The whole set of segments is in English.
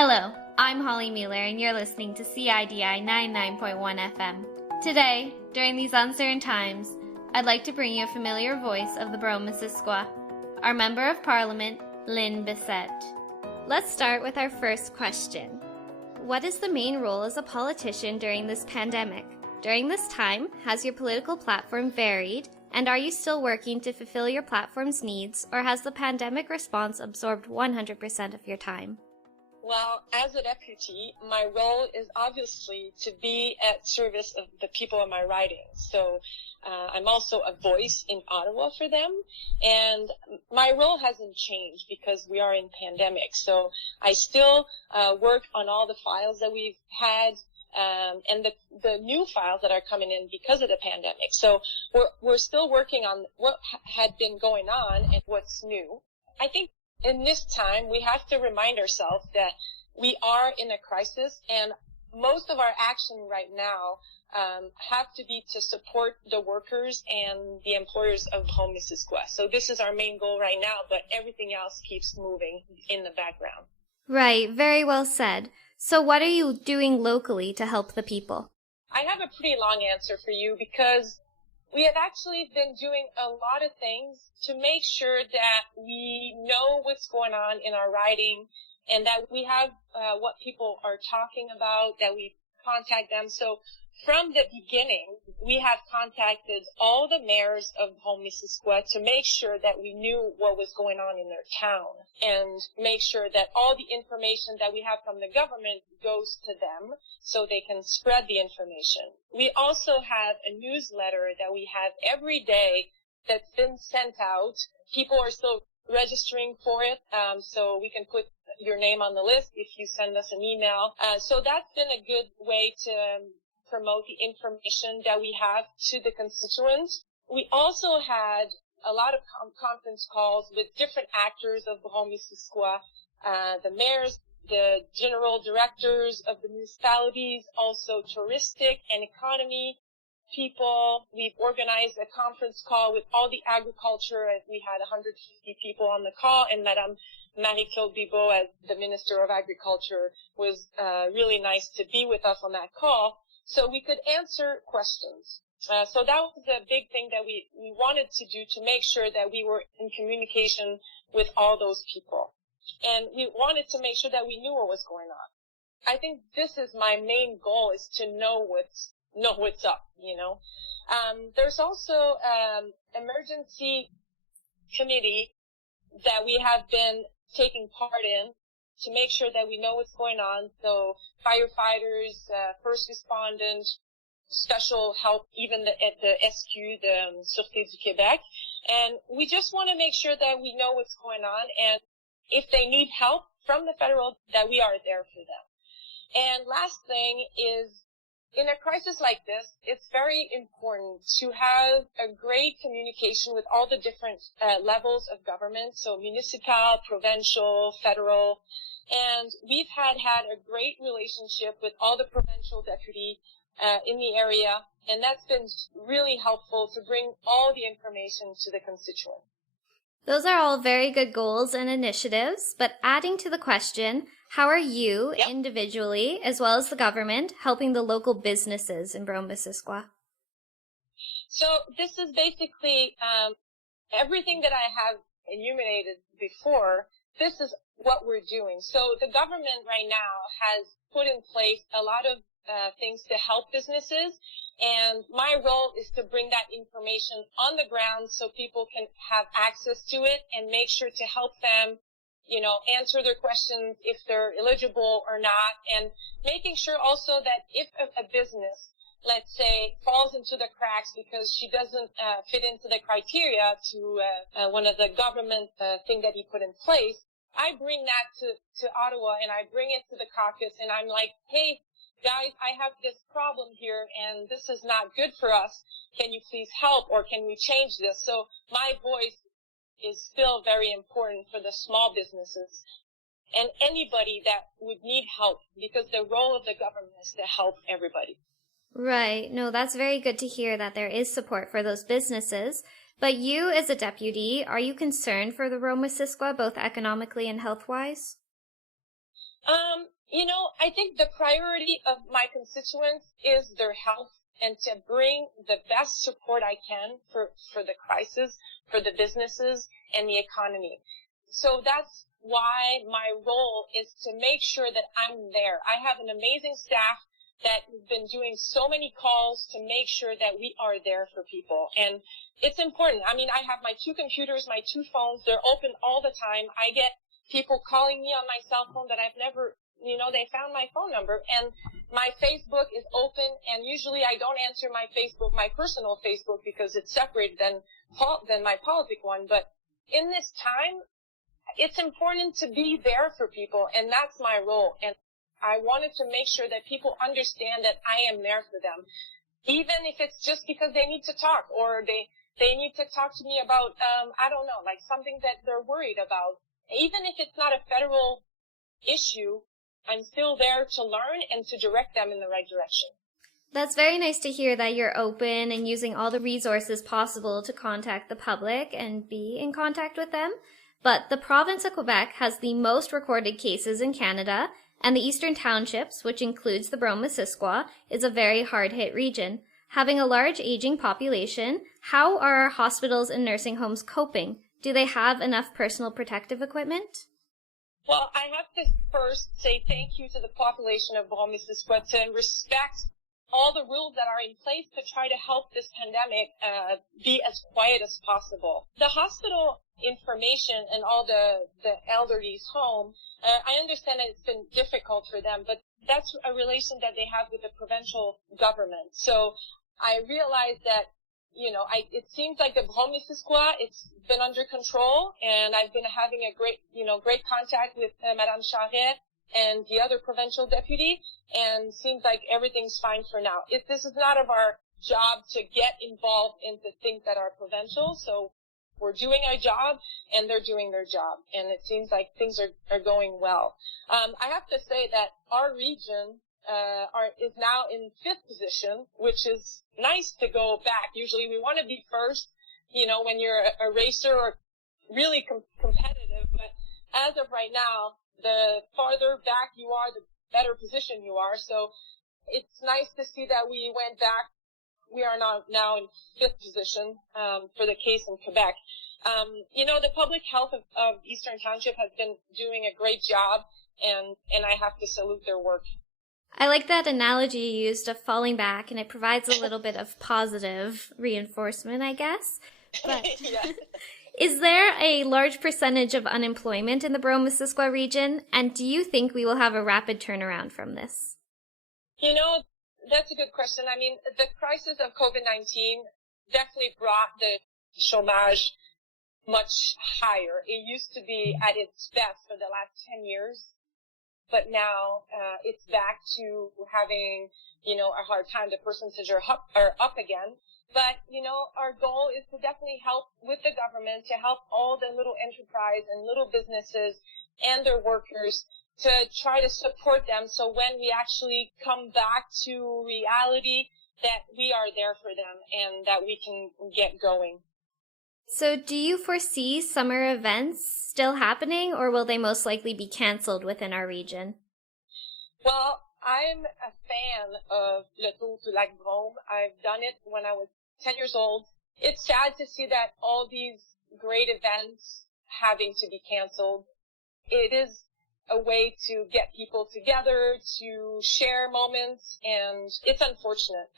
Hello, I'm Holly Mueller, and you're listening to CIDI 99.1 FM. Today, during these uncertain times, I'd like to bring you a familiar voice of the Brome Missisquoi, our Member of Parliament, Lyne Bessette. Let's start with our first question. What is the main role as a politician during this pandemic? During this time, has your political platform varied, and are you still working to fulfill your platform's needs, or has the pandemic response absorbed 100% of your time? Well, as a deputy, my role is obviously to be at service of the people in my riding. So I'm also a voice in Ottawa for them. And my role hasn't changed because we are in pandemic. So I still work on all the files that we've had and the new files that are coming in because of the pandemic. So we're still working on what had been going on and what's new. I think in this time, we have to remind ourselves that we are in a crisis, and most of our action right now have to be to support the workers and the employers of Brome Missisquoi. So this is our main goal right now, but everything else keeps moving in the background. Right, very well said. So what are you doing locally to help the people? I have a pretty long answer for you because we have actually been doing a lot of things to make sure that we know what's going on in our riding and that we have what people are talking about, that we contact them. So from the beginning, we have contacted all the mayors of Brome Missisquoi to make sure that we knew what was going on in their town and make sure that all the information that we have from the government goes to them so they can spread the information. We also have a newsletter that we have every day that's been sent out. People are still registering for it, so we can put your name on the list if you send us an email. So that's been a good way to promote the information that we have to the constituents. We also had a lot of conference calls with different actors of Brome Missisquoi, the mayors, the general directors of the municipalities, also touristic and economy people. We've organized a conference call with all the agriculture. We had 150 people on the call, and Madame Marie-Claude Bibeau, as the Minister of Agriculture, was really nice to be with us on that call so we could answer questions. So that was a big thing that we wanted to do to make sure that we were in communication with all those people. And we wanted to make sure that we knew what was going on. I think this is my main goal, is to know what's up, you know. There's also emergency committee that we have been taking part in to make sure that we know what's going on. So firefighters, first responders, special help, even at the SQ, the Sûreté du Québec. And we just want to make sure that we know what's going on, and if they need help from the federal, that we are there for them. And last thing is, in a crisis like this, it's very important to have a great communication with all the different levels of government, so municipal, provincial, federal. And we've had a great relationship with all the provincial deputy in the area, and that's been really helpful to bring all the information to the constituent. Those are all very good goals and initiatives, but adding to the question, how are you, individually, as well as the government, helping the local businesses in Brome Missisquoi? So this is basically everything that I have enumerated before. This is what we're doing. So the government right now has put in place a lot of things to help businesses, and my role is to bring that information on the ground so people can have access to it and make sure to help them, you know, answer their questions if they're eligible or not, and making sure also that if a business, let's say, falls into the cracks because she doesn't fit into the criteria to one of the government thing that he put in place, I bring that to Ottawa and I bring it to the caucus, and I'm like, hey, guys, I have this problem here and this is not good for us. Can you please help, or can we change this? So my voice is still very important for the small businesses and anybody that would need help, because the role of the government is to help everybody. Right. No, that's very good to hear that there is support for those businesses. But you, as a deputy, are you concerned for the Brome Missisquoi, both economically and health-wise? I think the priority of my constituents is their health and to bring the best support I can for the crisis, for the businesses and the economy. So that's why my role is to make sure that I'm there. I have an amazing staff that has been doing so many calls to make sure that we are there for people. And it's important. I mean, I have my 2 computers, my 2 phones. They're open all the time. I get people calling me on my cell phone that I've never, they found my phone number. And my Facebook is open. And usually I don't answer my Facebook, my personal Facebook, because it's separated than my politic one. But in this time, it's important to be there for people. And that's my role. And I wanted to make sure that people understand that I am there for them, even if it's just because they need to talk or they need to talk to me about, I don't know, like something that they're worried about. Even if it's not a federal issue, I'm still there to learn and to direct them in the right direction. That's very nice to hear that you're open and using all the resources possible to contact the public and be in contact with them. But the province of Quebec has the most recorded cases in Canada, and the Eastern Townships, which includes the Brome Missisquoi, is a very hard-hit region. Having a large aging population, how are our hospitals and nursing homes coping? Do they have enough personal protective equipment? Well, I have to first say thank you to the population of Brome Missisquoi to respect all the rules that are in place to try to help this pandemic be as quiet as possible. The hospital information and all the elderly's home, I understand that it's been difficult for them, but that's a relation that they have with the provincial government. So I realized that, it seems like the Brome Missisquoi, it's been under control, and I've been having a great contact with Madame Charret and the other provincial deputy, and seems like everything's fine for now. This is not of our job to get involved into things that are provincial, so we're doing our job, and they're doing their job, and it seems like things are going well. I have to say that our region is now in 5th position, which is nice to go back. Usually we want to be first, when you're a racer or really competitive, but as of right now, the farther back you are, the better position you are. So it's nice to see that we went back. We are now in 5th position for the case in Quebec. The public health of Eastern Township has been doing a great job, and I have to salute their work. I like that analogy you used of falling back, and it provides a little bit of positive reinforcement, I guess. But Yeah. Is there a large percentage of unemployment in the Brome Missisquoi region, and do you think we will have a rapid turnaround from this? That's a good question. I mean, the crisis of COVID-19 definitely brought the chômage much higher. It used to be at its best for the last 10 years, but now it's back to having, a hard time. The percentages are up again. But, our goal is to definitely help with the government, to help all the little enterprise and little businesses and their workers to try to support them. So when we actually come back to reality, that we are there for them and that we can get going. So do you foresee summer events still happening, or will they most likely be canceled within our region? Well, I'm a fan of Le Tour du Lac Brome. I've done it when I was 10 years old. It's sad to see that all these great events having to be canceled. It is a way to get people together, to share moments, and it's unfortunate.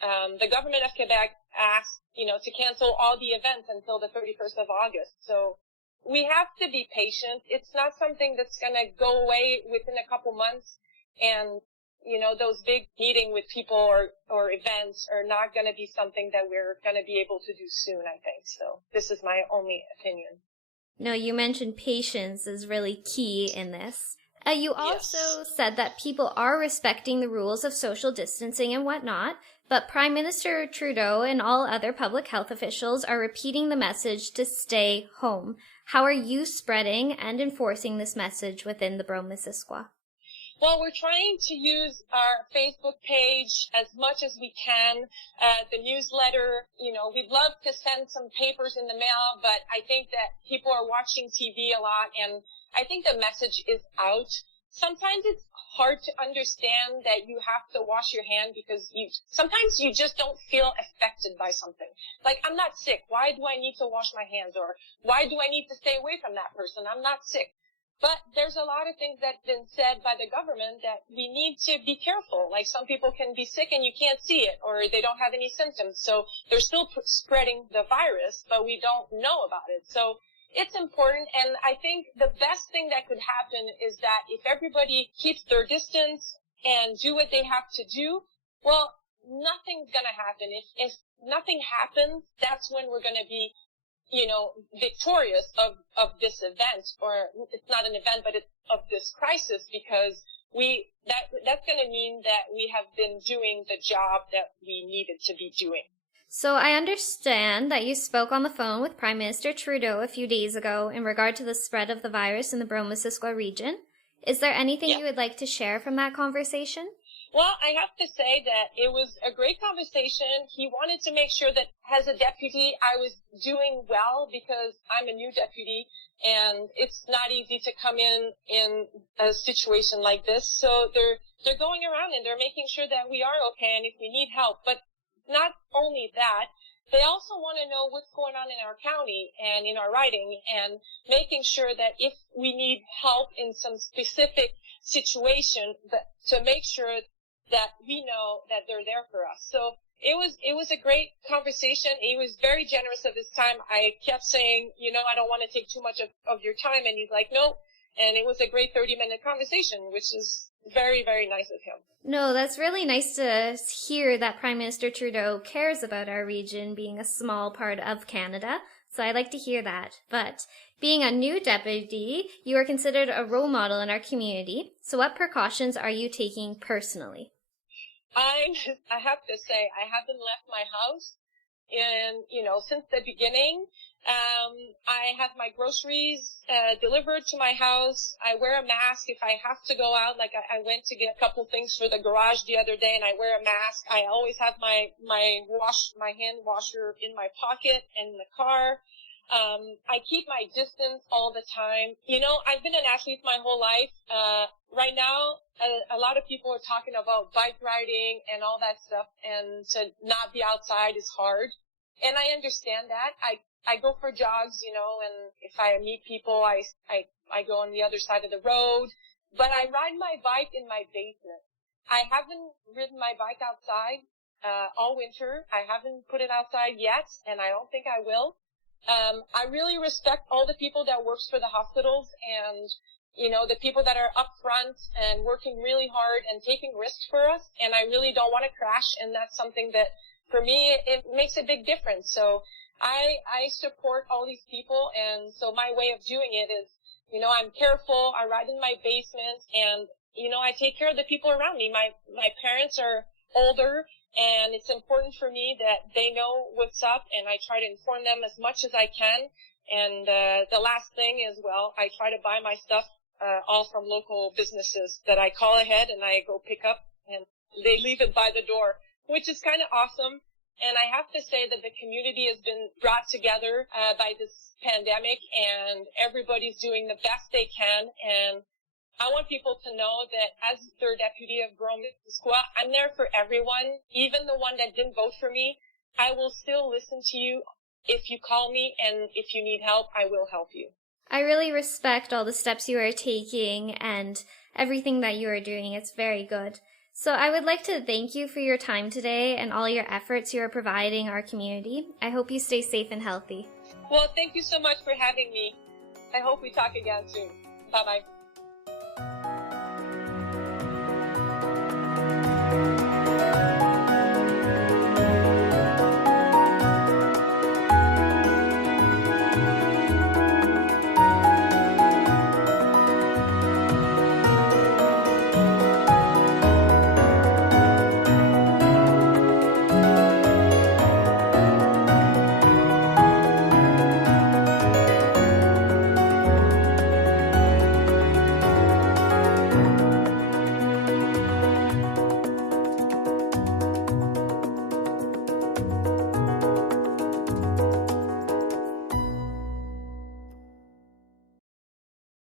The government of Quebec asked, to cancel all the events until the 31st of August. So we have to be patient. It's not something that's going to go away within a couple months, and those big meeting with people or events are not going to be something that we're going to be able to do soon, I think. So this is my only opinion. No, you mentioned patience is really key in this. You also said that people are respecting the rules of social distancing and whatnot, but Prime Minister Trudeau and all other public health officials are repeating the message to stay home. How are you spreading and enforcing this message within the Brome Missisquoi? Well, we're trying to use our Facebook page as much as we can. The newsletter, we'd love to send some papers in the mail, but I think that people are watching TV a lot, and I think the message is out. sometimes it's hard to understand that you have to wash your hand because sometimes you just don't feel affected by something. Like, I'm not sick. Why do I need to wash my hands? Or why do I need to stay away from that person? I'm not sick. But there's a lot of things that have been said by the government that we need to be careful. Like, some people can be sick and you can't see it, or they don't have any symptoms. So they're still spreading the virus, but we don't know about it. So it's important, and I think the best thing that could happen is that if everybody keeps their distance and do what they have to do, well, nothing's gonna happen. If nothing happens, that's when we're gonna be, victorious of this event, or it's not an event, but it's of this crisis, because that's going to mean that we have been doing the job that we needed to be doing. So I understand that you spoke on the phone with Prime Minister Trudeau a few days ago in regard to the spread of the virus in the Brome Missisquoi region. Is there anything you would like to share from that conversation? Well, I have to say that it was a great conversation. He wanted to make sure that as a deputy, I was doing well, because I'm a new deputy and it's not easy to come in a situation like this. So they're going around and they're making sure that we are okay and if we need help. But not only that, they also want to know what's going on in our county and in our riding, and making sure that if we need help in some specific situation, to make sure that we know that they're there for us. So it was a great conversation. He was very generous of his time. I kept saying, I don't want to take too much of your time. And he's like, no. And it was a great 30-minute conversation, which is very, very nice of him. No, that's really nice to hear that Prime Minister Trudeau cares about our region being a small part of Canada. So I like to hear that. But being a new deputy, you are considered a role model in our community. So what precautions are you taking personally? I have to say, I haven't left my house since the beginning. I have my groceries delivered to my house. I wear a mask if I have to go out. Like, I went to get a couple things for the garage the other day, and I wear a mask. I always have my hand washer in my pocket and in the car. I keep my distance all the time. I've been an athlete my whole life. Right now, a lot of people are talking about bike riding and all that stuff, and to not be outside is hard. And I understand that. I go for jogs, and if I meet people, I go on the other side of the road. But I ride my bike in my basement. I haven't ridden my bike outside all winter. I haven't put it outside yet, and I don't think I will. I really respect all the people that works for the hospitals, and the people that are up front and working really hard and taking risks for us. And I really don't want to crash, and that's something that, for me, it makes a big difference. So I support all these people, and so my way of doing it is, I'm careful. I ride in my basement, and I take care of the people around me. My parents are older, and it's important for me that they know what's up, and I try to inform them as much as I can. And the last thing is, I try to buy my stuff all from local businesses that I call ahead and I go pick up, and they leave it by the door, which is kind of awesome. And I have to say that the community has been brought together by this pandemic, and everybody's doing the best they can. And I want people to know that as their deputy of Brome Missisquoi, I'm there for everyone, even the one that didn't vote for me. I will still listen to you if you call me, and if you need help, I will help you. I really respect all the steps you are taking and everything that you are doing. It's very good. So I would like to thank you for your time today and all your efforts you are providing our community. I hope you stay safe and healthy. Well, thank you so much for having me. I hope we talk again soon. Bye-bye.